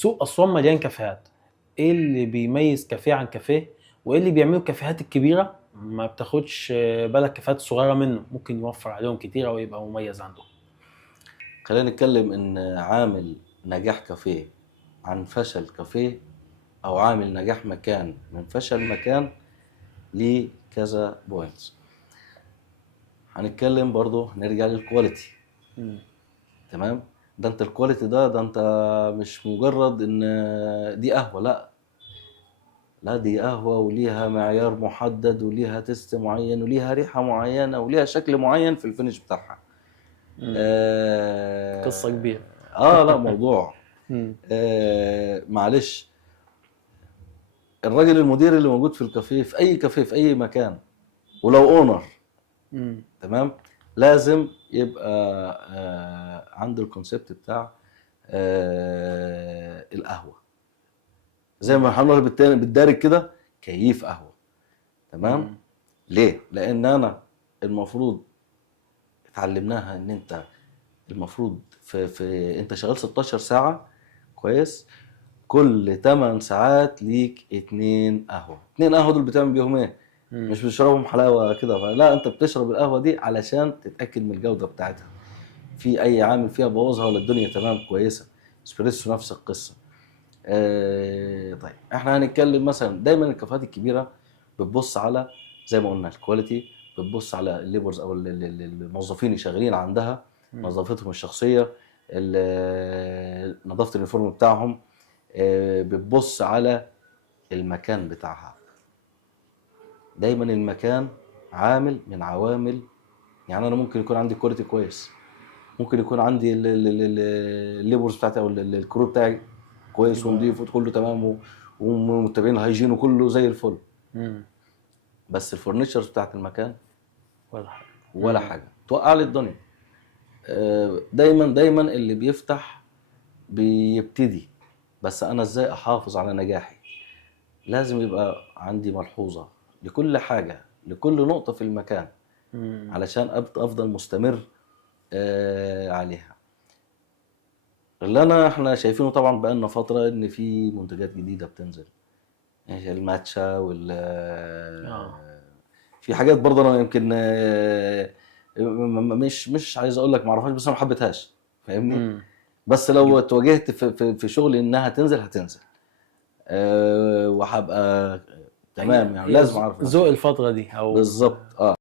السوق أسوان مليان كافيهات، إيه اللي بيميز كافيه عن كافيه؟ وإيه اللي بيعمله الكافيهات الكبيرة ما بتاخدش بالك الكافيهات الصغيرة منه، ممكن يوفر عليهم كتير أو يبقى مميز عندهم؟ خلينا نتكلم ان عامل نجاح كافيه عن فشل كافيه، او عامل نجاح مكان من فشل مكان، ليه كذا بوينتس. هنتكلم برضو، هنرجع للكواليتي. مم. تمام. ده انت الكواليتي ده انت مش مجرد ان دي قهوة، لا لا، دي قهوة وليها معيار محدد وليها تيست معين وليها ريحة معينة وليها شكل معين في الفينش بتاعها. مم. قصة كبيرة. لا موضوع. مم. معلش، الراجل المدير اللي موجود في الكافيه، في اي كافيه في اي مكان، ولو اونر، مم. تمام، لازم يبقى عنده الكونسيبت بتاع القهوة، زي ما هنقول بالدارج كده، كيف قهوة. تمام. مم. ليه؟ لان انا المفروض اتعلمناها ان انت المفروض انت شغال 16 ساعة، كويس، كل 8 ساعات ليك 2 قهوة. 2 قهوة دول بتعمل بيهم ايه؟ مم. مش بتشربهم حلاوة كده، لا، انت بتشرب القهوة دي علشان تتأكد من الجودة بتاعتها، في اي عامل فيها بوظها ولا الدنيا تمام كويسة. اسبريسو نفس القصة. طيب احنا هنتكلم مثلا، دايما الكافيهات الكبيرة بتبص على، زي ما قلنا، الكواليتي، بتبص على الليبرز او الموظفين اللي شغالين عندها، مم. نظافتهم الشخصية، نظافة اليونيفورم بتاعهم، بتبص على المكان بتاعها. دايما المكان عامل من عوامل. يعني انا ممكن يكون عندي كواليتي كويس، ممكن يكون عندي الليبرز بتاعتي او الكرو بتاعي كويس يبقى. ونضيف وكله تمام ومتابعين الهيجين وكله زي الفل، مم. بس الفورنيتشرز بتاعت المكان ولا حاجة. ولا مم. حاجه، توقع لي الدنيا. دايما اللي بيفتح بيبتدي، بس انا ازاي احافظ على نجاحي؟ لازم يبقى عندي ملحوظة لكل حاجة، لكل نقطة في المكان، مم. علشان أفضل مستمر عليها. اللي احنا شايفينه طبعا بقالنا فترة ان في منتجات جديدة بتنزل، يعني الماتشا اه. في حاجات برضه انا يمكن مش عايز اقول لك ما اعرفهاش، بس انا ما حبيتهاش، فاهمني. مم. بس لو اتواجهت في شغل انها تنزل هتنزل، وهبقى هي تمام، يعني هي لازم اعرف ذوق الاسواق. الفترة دي أو بالظبط.